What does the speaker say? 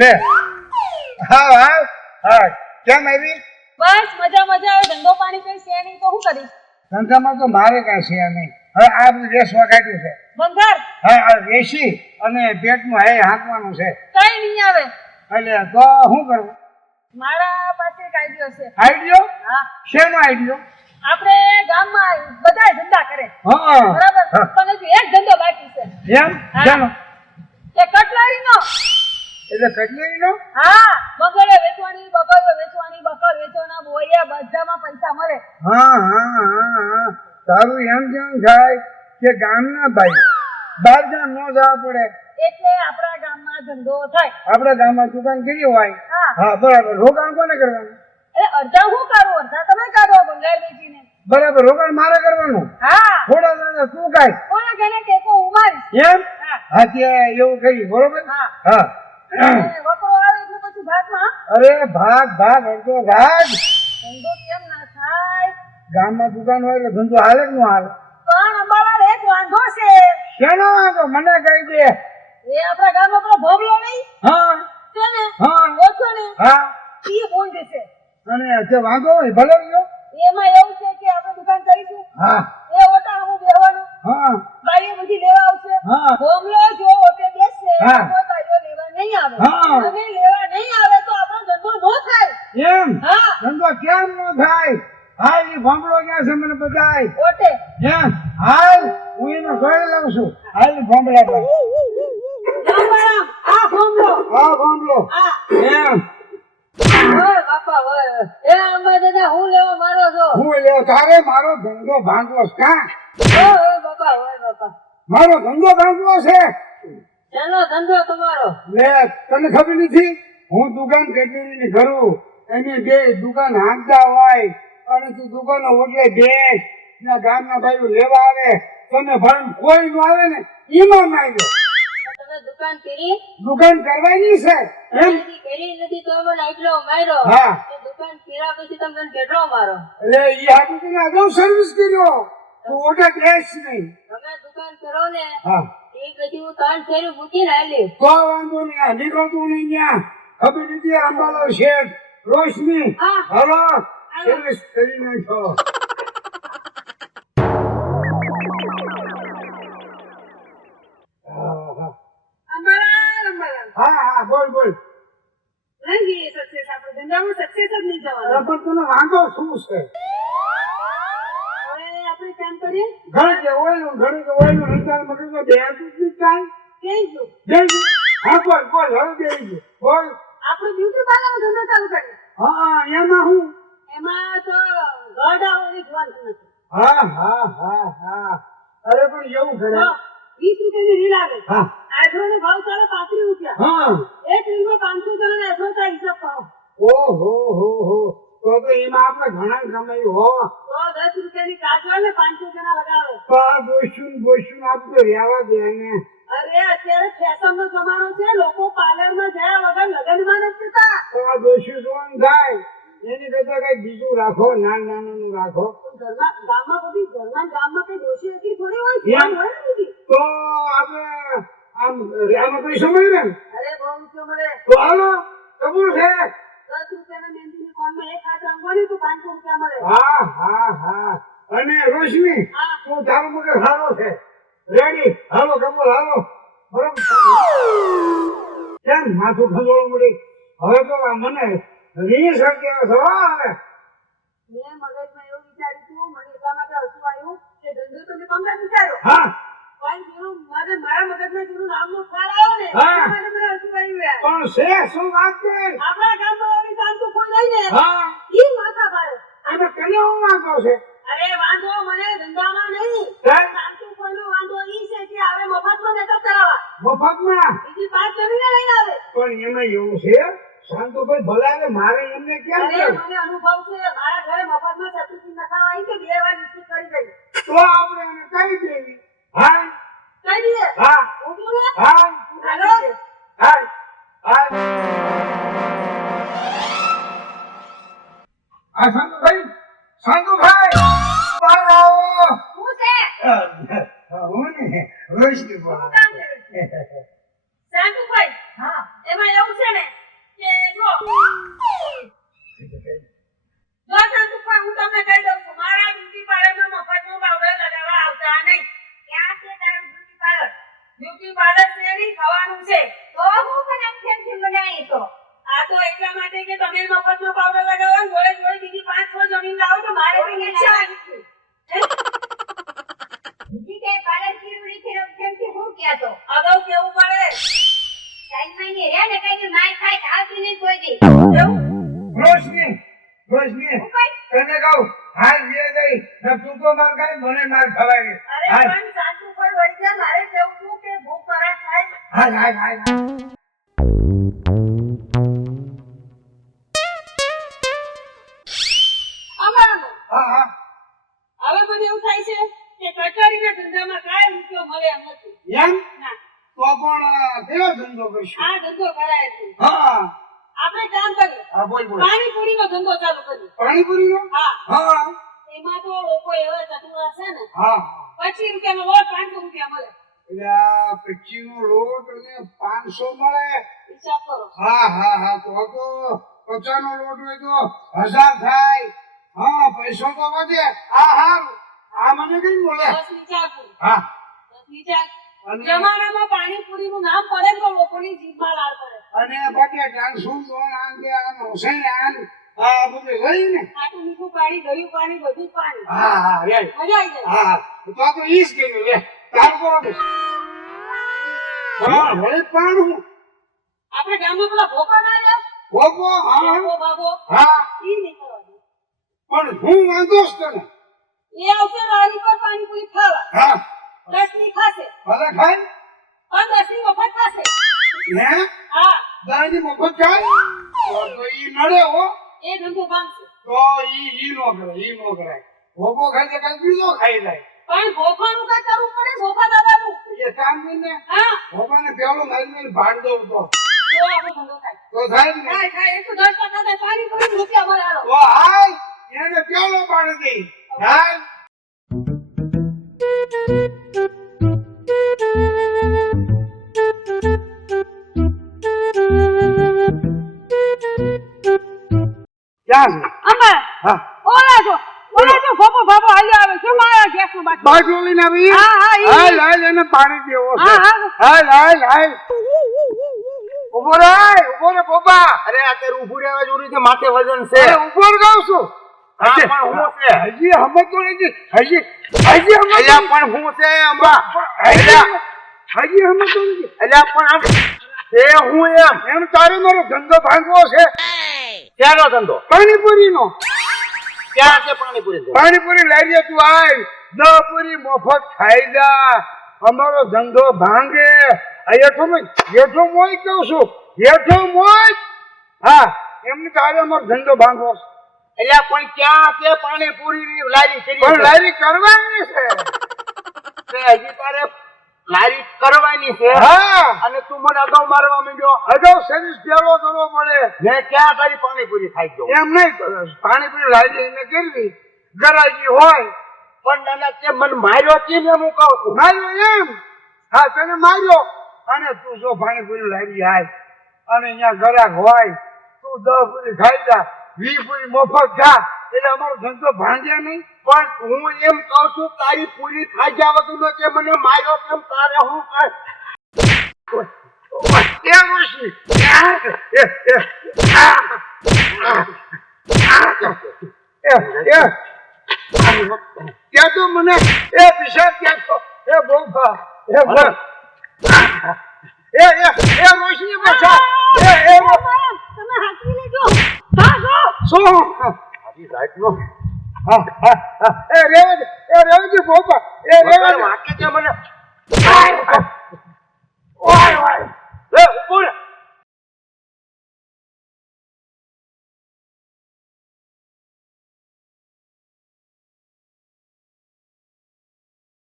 લે. હા હા હા. કેમ આવી? બસ મજા મજા આવે ધંધો પાણી કઈ છે નહીં તો હું કરીશ? ધંધામાં તો મારે કાંઈ છે નહીં. હવે આ બધું રેસ વગાડ્યું છે. બંધાર? હા વેસી અને પેટનું હે હાંકવાનું છે. કઈ નહીં આવે. એટલે તો શું કરવું? મારા પાસે એક આઈડિયો છે. આઈડિયો? હા. શેનો આઈડિયો? આપણે ગામમાં બધા ધંધા કરે. હા. બરાબર? પણ એક ધંધો બાકી છે. એમ. ચાલો. એ કટલેરીનો એટલે કટલેરીનો હા બંગડે વેચવાની બકરીઓ વેચવાની બકર વેચવાના બોયા બધામાં પૈસા મળે. હા હા હા તારું એમ કેમ થાય કે ગામના ભાઈ બહાર ગામ ન જવા પડે? એટલે આપણા ગામમાં ધંધો થાય. આપણા ગામમાં દુકાન કરી હોય? હા. બરાબર. રોકાણ કોને કરવાનું? એટલે અડધા હું કરું અડધા તમે કરો બંગાળ વેચીને. બરાબર. રોકાણ મારે કરવાનું? હા. થોડા દાદા તું કાંઈ કોને કેને ટેકો ઉમારી એમ? હા. હા તે એવું કહી બરોબર? હા. હા. અરે ભાગ ભાગ એટલે ભાગ ધંધો કેમ ના થાય? ગામમાં દુકાન હોય એટલે ધંધો હાલે નું હાલે? પણ અમારા એક વાંધો છે. કેનો વાંધો? મને કહી દે. એ આપણા ગામમાં પેલો ભોગલો નહીં? હા. છે હા. ઓછો ને હા. ઈ બોંધ છે. અને જે વાંધો હોય ભલે રહ્યો. એમાં એવું છે કે આપણે દુકાન કરીશું? હા. એ ઓટા હું બેહવાનું. હા. બાઈએ બધી લેવા આવશે. હા. ભોગલો જો ઓટે બેસશે હા. નહીં આવે. હા. લેવા નહીં આવે તો આપણો ધંધો ન થાય. એમ? હા. ધંધો કેમ ન થાય? હાલ ઈ ભોંગળો ક્યાં છે મને બતાય ઓટે. એમ? હાલ હું એને લઉં હાલ પર. આ એમ? મારો ધંધો ભાંગવો છે? મારો ધંધો તમારો. લે તને ખબર નથી? હું દુકાન કચેરીની કરું. એની બે દુકાન હાંકતા હોય. અને તું દુકાનો ઓટલે બેસ. ના ગામના ભાઈઓ લેવા આવે. તને ભણ કોઈ નું આવે ને ઈમાં માર્યો. તમે દુકાન કરી? દુકાન કરવાની છે. એમ? નથી કરી નથી તો મને એટલો માર્યો. હા. દુકાન કર્યા પછી તમને મને કેટલો મારો? એટલે ઈ હાટું તને અગાઉ સર્વિસ કર્યો. તું ઓટલે બેસ નહીં. તમે દુકાન કરો ને. હા. એ પછી હું ત્રણ ફેરી મૂકીને આલી. તો વાંધો નહીં. આ નીકળતું નહીં ત્યાં. ખબર નથી આંબાલાલ શેઠ. રોશની. હલો. સર્વિસ કરી નાખો. હા, હા. અંબાલાલ અંબાલાલ. હા હા બોલ બોલ. સક્સેસ આપણે. ધંધામાં સક્સેસ જ નહીં જવાનું પણ તને વાંધો શું છે? આપણે કામ કે ઓયલું ઘરે કે ઓયલું રંગાલ મગજ બે હાથું જ કાંઈ કહીશું જઈ હા હવે આપણે બ્યુટી ધંધો ચાલુ કરીએ. હા એમાં હું? એમાં તો ગઢા હોય જોવાનું નથી હા હા હા હા. અરે પણ એવું કરે. તો વીસ રૂપિયાની રીલ આવે હા. આઈબ્રો નો ભાવ ચાલે પાંત્રીસ રૂપિયા. હા. એક રીલમાં પાંચસો જણા આઈબ્રો થાય હિસાબ કરો. ઓહો હો હો. તો તો એમાં આપણે ઘણા સમય હો. તો દસ રૂપિયાની કાચો ને પાંચસો જણા લગાવે. તો આ બોશું તો રહેવા દે ને અરે અત્યારે ફેશન નો જમાનો છે લોકો પાર્લરમાં જાય વગર નથી તો આ બોશું જોવાનું થાય એની કરતા કઈ બીજું રાખો નાન નાનું રાખો ઘરમાં ગામમાં બધી ઘરમાં ને ગામમાં કઈ દોષી હતી થોડી હોય એમ? ફોન હોય ને બધી. તો આપણે આમ આમાં પૈસા મળે ને અરે બહુ રૂપિયો મળે તો હાલો કબૂલ છે દસ રૂપિયાના મહેંદીની કોનમાં એક હાથ રંગવાની તો પાંચસો રૂપિયા મળે. હા હા હા. અને રોશની તું તારો મગર સારો છે. રેડી. હાલો કબૂલ હાલો. બરોબર કેમ? માથું ખંજોળો મળી. હવે તો મને રીસ કે હવે મેં મગજમાં એવું વિચાર્યું મને એટલા માટે હસવું આવ્યું કે ધંધો તો મેં કમલા વિચાર્યો. હા. પણ છે શું વાત છે? આપણા ગામમાં ઓલી શાંતિ કોઈ નહીં ને. હા. ઈ માથા ભારે અને તને હું વાંધો છે? અરે વાંધો મને ધંધામાં નહીં. કાંતુ શાંતુ કોઈનો વાંધો ઈ છે કે હવે મફતમાં મેકઅપ કરાવવા. મફતમાં? બીજી પાંચ જમીને લઈને આવે. પણ એમાં એવું છે શાંતુભાઈ ભલાવે મારે એમને કેમ અરે મને અનુભવ છે મારા ઘરે મફતમાં સતુજી નખાવા આવી તો બે વાર ઇસ્ત્રી કરી ગઈ. તો આપણે એને કહી દેવી. હા કહી દઈએ. હા. ને? હા હાલો. ને ખાય મને માર ખવાય અરે પણ મારે કેવું કે ભૂખ થાય? હા હા. ધંધામાં કાંઈ રૂપિયો મળે નથી. તો પણ કેવો ધંધો કરશું? આ ધંધો કરાય છે. હા આપણે કામ કરીએ. હા બોલ બોલ. પાણીપુરીનો ધંધો ચાલુ કરીએ. પાણીપુરીનો? હા હા. એમાં તો લોકો એવા ચતુરા છે ને. હા. પચીસ રૂપિયાનો લોટ પાંચસો રૂપિયા મળે. એટલે આ પચીનો લોટ અને પાંચસો મળે. હિસાબ કરો. હા હા હા તો તો પચાનો લોટ હોય તો હજાર થાય. હા પૈસો તો વધે. હા હા આ મને કઈ બોલે? દસની ચાર પૂરી હા. દસની ચારમાં જમાનામાં નામ પડે ને તો લોકોની જીભમાં લાળ પડે. અને બટેટા ને સૂંદો ને આંગે આમ હુસૈન આમ? આ બધું હોય ને. ખાટું મીઠું પાણી ગયું પાણી બધું પાણી. હા હા મજા આવી જાય. હા તો તો ઈ જ કર્યું લે. તારું બરોબર હા વળી પાણું આપણે ગામમાં પેલા ભોકા ના રહ્યા? ભોગવો હા. હા. ઈ નહીં પણ હું વાંધો જ તને. એ આવશે લારી પર પાણી પૂરી ખાવા હા. દસની ખાશે. ભલે ખાય પણ દસની મફત ખાશે હે? હા. ની મફત ખાય? તો તો ઈ નડે હો. એ ધંધો ભાંગશે. તો ઈ ઈ નો કરે ઈ નો કરાય ભોગો ખાય તો કઈ બીજો ખાઈ જાય. પણ ભોખાનું કઈ કરવું પડે ભોખા દાદાનું? એ કામ ને હા. ભોગવાને પેલું મારી મારી ભાડ દઉં તો. તો આપણો ધંધો થાય. તો થાય ને. થાય થાય. દસ ટકા થાય પાણીપુરી રૂપિયા મળે હાલો. તો હાય એને પેલો પાડી દે હાય. ક્યાં છે અમે? હા. ઓલા છો ઓલા છો ભોપો ભાભો હાલ્યો આવે. શું મારા ગેસનું બાટલો? બાટલો લઈને આવી? હા, હા, ઈ. હાલ હાલ એને પાણી દેવો છે હા, હા. હાલ હાલ હાલ. ઊભો રે ઊભો રે બોબા અરે અત્યારે ઊભું રહેવા જરૂરી છે માથે વજન છે. અરે ઊભો રે કહું છું હજી- પણ હું છે? હજી સમજતો નથી. હજી હજી અલ્યા પણ હું છે આમાં? હજી હજી સમજતો નથી. અલ્યા પણ આમ છે હું એમ. એમ તારે મારો ધંધો ભાંગવો છે? ક્યાંનો ધંધો? પાણીપુરીનો. ક્યાં છે પાણીપુરી પાણીપુરી પાણીપુરી લાવીએ તું આય. ન પૂરી મફત ખાઈ જા. અમારો ધંધો ભાંગે. હેઠો મોય હેઠો મોય કહું છું. હેઠો મોય. હા એમને તારે અમારો ધંધો ભાંગો એટલે પણ ક્યાં છે પાણીપુરીની લારી કરી પણ? લારી કરવાની છે. તે હજી તારે લારી કરવાની છે. હા. અને તું મને અગાઉ મારવા માંડ્યો અગાઉ સર્વિસ ભેળો કરવો પડે મેં ક્યાં તારી પાણીપુરી ખાઈ ગયો? એમ નહીં પાણીપુરી લાવી એને કરવી ગરાજી હોય. પણ નાના તે મને માર્યો કેમ એમ હું કહું છું? માર્યો એમ. હા તને માર્યો. અને તું જો પાણીપુરી લાવી આય અને અહીંયા ગરાક હોય. તું દસ પૂરી ખાઈ જા. વીસ પૂરી મફત ખા એટલે અમારો ધંધો ભાંજે નહીં પણ હું એમ કહું છું તારી પૂરી ખાઈ જવા તું કે મને માયો કેમ તારે હું ત્યાં તો મને એ વિશાલ ત્યાં તો એ બહુ એ બોલ એ રેવજ એ રેવજ બોપા એ રેવજ. વાક્ય કે મને.